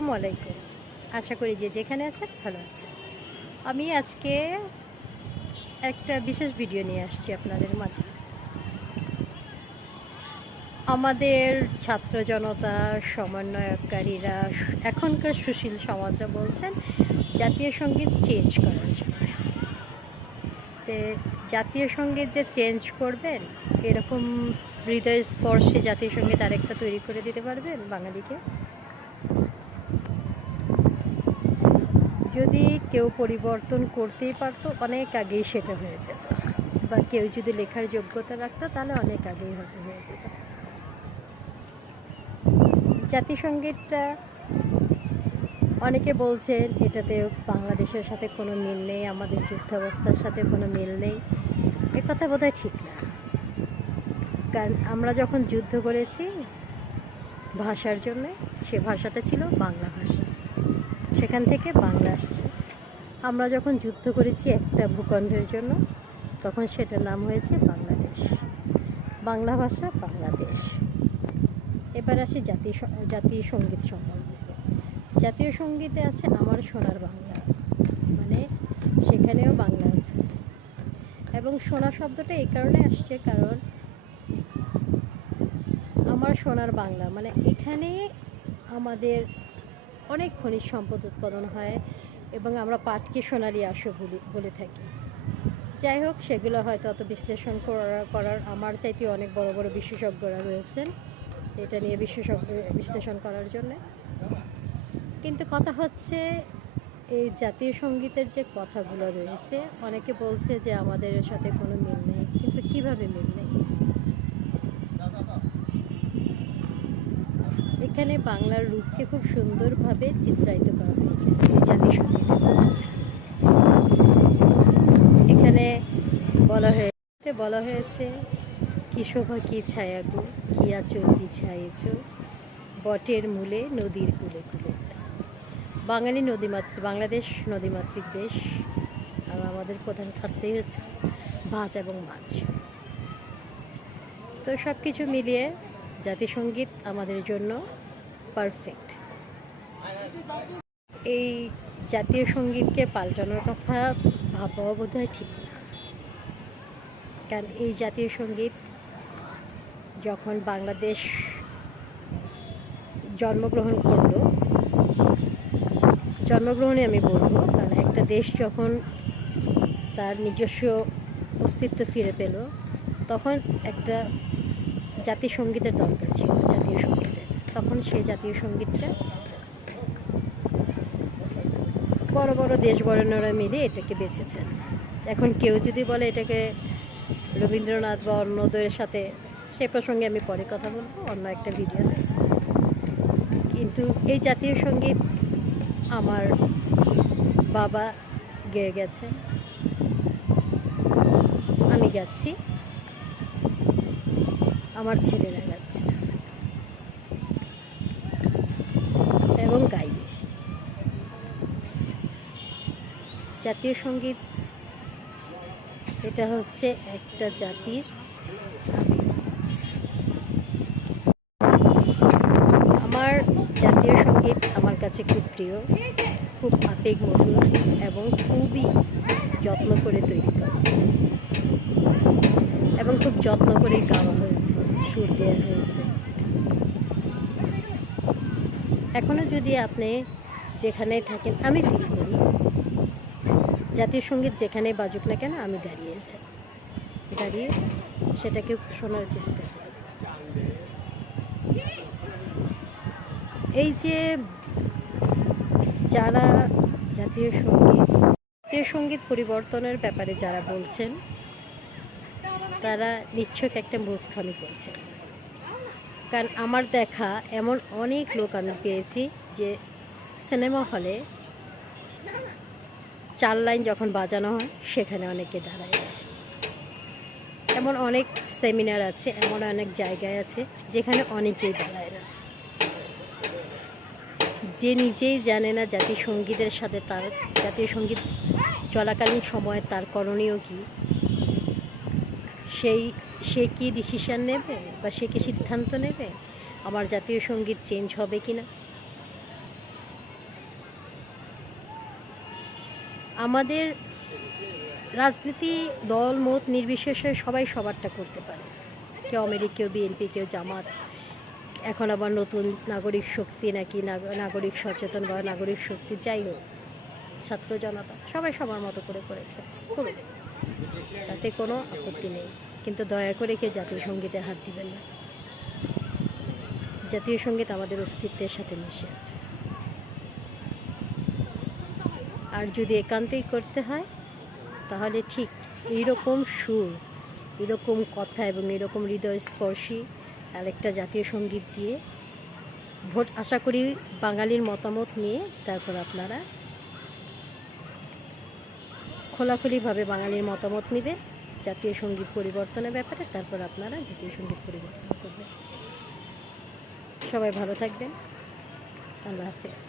আসসালামু আলাইকুম। আশা করি যে যেখানে আছেন ভালো আছেন। আমি আজকে একটা বিশেষ ভিডিও নিয়ে আসছি আপনাদের মাঝে। আমাদের ছাত্র জনতা, সমন্বয়কারীরা, এখনকার সুশীল সমাজরা বলছেন জাতীয় সঙ্গীত চেঞ্জ করার জন্য। তে জাতীয় সঙ্গীত যে চেঞ্জ করবেন, এরকম হৃদয়স্পর্শী জাতীয় সঙ্গীত আরেকটা তৈরি করে দিতে পারবেন বাঙালিকে? যদি কেউ পরিবর্তন করতেই পারতো, অনেক আগেই সেটা হয়ে যেত। বা কেউ যদি লেখার যোগ্যতা রাখতো, তাহলে অনেক আগেই হয়তো হয়ে যেত। জাতিসংগীতটা অনেকে বলছেন এটাতে বাংলাদেশের সাথে কোনো মিল নেই, আমাদের যুদ্ধাবস্থার সাথে কোনো মিল নেই। এ কথা বোধহয় ঠিক না। কারণ আমরা যখন যুদ্ধ করেছি ভাষার জন্য, সে ভাষাটা ছিল বাংলা ভাষা, সেখান থেকে বাংলা আসছে। আমরা যখন যুদ্ধ করেছি একটা ভূখণ্ডের জন্য, তখন সেটার নাম হয়েছে বাংলাদেশ। বাংলা ভাষা বাংলাদেশ। এবার আসি জাতীয় সঙ্গীত সম্বন্ধে। জাতীয় সঙ্গীতে আছে আমার সোনার বাংলা, মানে সেখানেও বাংলা আছে। এবং সোনা শব্দটা এই কারণে আসছে, কারণ আমার সোনার বাংলা মানে এখানে আমাদের অনেক খনিজ সম্পদ উৎপাদন হয় এবং আমরা পাটকে সোনালি আসো বলে থাকি। যাই হোক, সেগুলো হয়তো অত বিশ্লেষণ করার আমার চাইতে অনেক বড় বড় বিশেষজ্ঞরা রয়েছেন এটা নিয়ে বিশ্লেষণ করার জন্য। কিন্তু কথা হচ্ছে, এই জাতীয় সঙ্গীতের যে কথাগুলো রয়েছে, অনেকে বলছে যে আমাদের সাথে কোনো মিল নেই। কিন্তু কিভাবে মিল নেই? এখানে বাংলার রূপকে খুব সুন্দরভাবে চিত্রায়িত করা হয়েছে এই জাতীয় সঙ্গীতের মাধ্যমে। এখানে বলা হয়েছে কি শোভা কি ছায়া গো, কি আঁচল বিছায়েছ বটের মূলে নদীর কূলে কূলে। বাংলাদেশ নদীমাতৃক দেশ, আর আমাদের প্রধান খাদ্যই হচ্ছে ভাত এবং মাছ। তো সব কিছু মিলিয়ে জাতিসংগীত আমাদের জন্য পারফেক্ট। এই জাতীয় সঙ্গীতকে পাল্টানোর কথা ভাবাও বোধহয় ঠিক না। কারণ এই জাতীয় সঙ্গীত যখন বাংলাদেশ জন্মগ্রহণে আমি বলবো, কারণ একটা দেশ যখন তার নিজস্ব অস্তিত্ব ফিরে পেল, তখন একটা জাতীয় সঙ্গীতের দরকার ছিল, জাতীয় সঙ্গীতের। তখন সেই জাতীয় সঙ্গীতটা বড় বড় দেশ বরেণ্যরা মিলে এটাকে বেঁচেছেন। এখন কেউ যদি বলে এটাকে রবীন্দ্রনাথ বা অন্যদের সাথে, সে প্রসঙ্গে আমি পরে কথা বলবো অন্য একটা ভিডিওতে। কিন্তু এই জাতীয় সঙ্গীত আমার বাবা গেয়ে গেছেন, আমি গাচ্ছি, আমার ছেলেরা গাচ্ছে এবং গাইবে। জাতীয় সঙ্গীত এটা হচ্ছে একটা জাতির আমার জাতীয় সঙ্গীত আমার কাছে খুব প্রিয়, খুব আবেগ মধুর এবং খুবই যত্ন করে তৈরি করা এবং খুব যত্ন করে গাওয়া হয়েছে, সুর দেওয়া হয়েছে। এখনও যদি আপনি যেখানে থাকেন, আমি ফিল করি জাতীয় সঙ্গীত যেখানে বাজুক না কেন, আমি দাঁড়িয়ে সেটাকে শোনার চেষ্টা করি। এই যে যারা জাতীয় সঙ্গীত পরিবর্তনের ব্যাপারে যারা বলছেন, তারা নিশ্চয় একটা মূর্খামি করছে। কারণ আমার দেখা এমন অনেক লোক আমি পেয়েছি যে সিনেমা হলে 4 লাইন যখন বাজানো হয়, সেখানে অনেকে দাঁড়ায়। এমন অনেক সেমিনার আছে, এমন অনেক জায়গায় আছে যেখানে অনেকেই দাঁড়ায় না। যে নিজেই জানে না জাতীয় সঙ্গীতের সাথে তার জাতীয় সঙ্গীত চলাকালীন সময়ে তার করণীয় কী, সে কি ডিসিশান নেবে বা সে কি সিদ্ধান্ত নেবে আমার জাতীয় সঙ্গীত চেঞ্জ হবে কি না? আমাদের রাজনীতি দল মত নির্বিশেষে সবাই সবারটা করতে পারে, কেউ আওয়ামী লীগ, কেউ বিএনপি, কেউ জামাত, এখন আবার নতুন নাগরিক শক্তি নাকি নাগরিক সচেতন বা নাগরিক শক্তি, যাই হোক, ছাত্র জনতা সবাই সবার মতো করে করেছে, করুক, তাতে কোনো আপত্তি নেই। কিন্তু দয়া করে কেউ জাতীয় সঙ্গীতে হাত দিবেন না। জাতীয় সঙ্গীত আমাদের অস্তিত্বের সাথে মিশে আছে, আর যদি একান্তেই করতে হয় তাহলে ঠিক এইরকম সুর, এরকম কথা এবং এরকম হৃদয়স্পর্শী আরেকটা জাতীয় সঙ্গীত দিয়ে ভোট, আশা করি বাঙালির মতামত নিয়ে তারপর আপনারা খোলাখুলিভাবে বাঙালির মতামত নেবেন জাতীয় সঙ্গীত পরিবর্তনের ব্যাপারে, তারপর আপনারা জাতীয় সঙ্গীত পরিবর্তন করবেন। সবাই ভালো থাকবেন। আল্লাহ হাফেজ।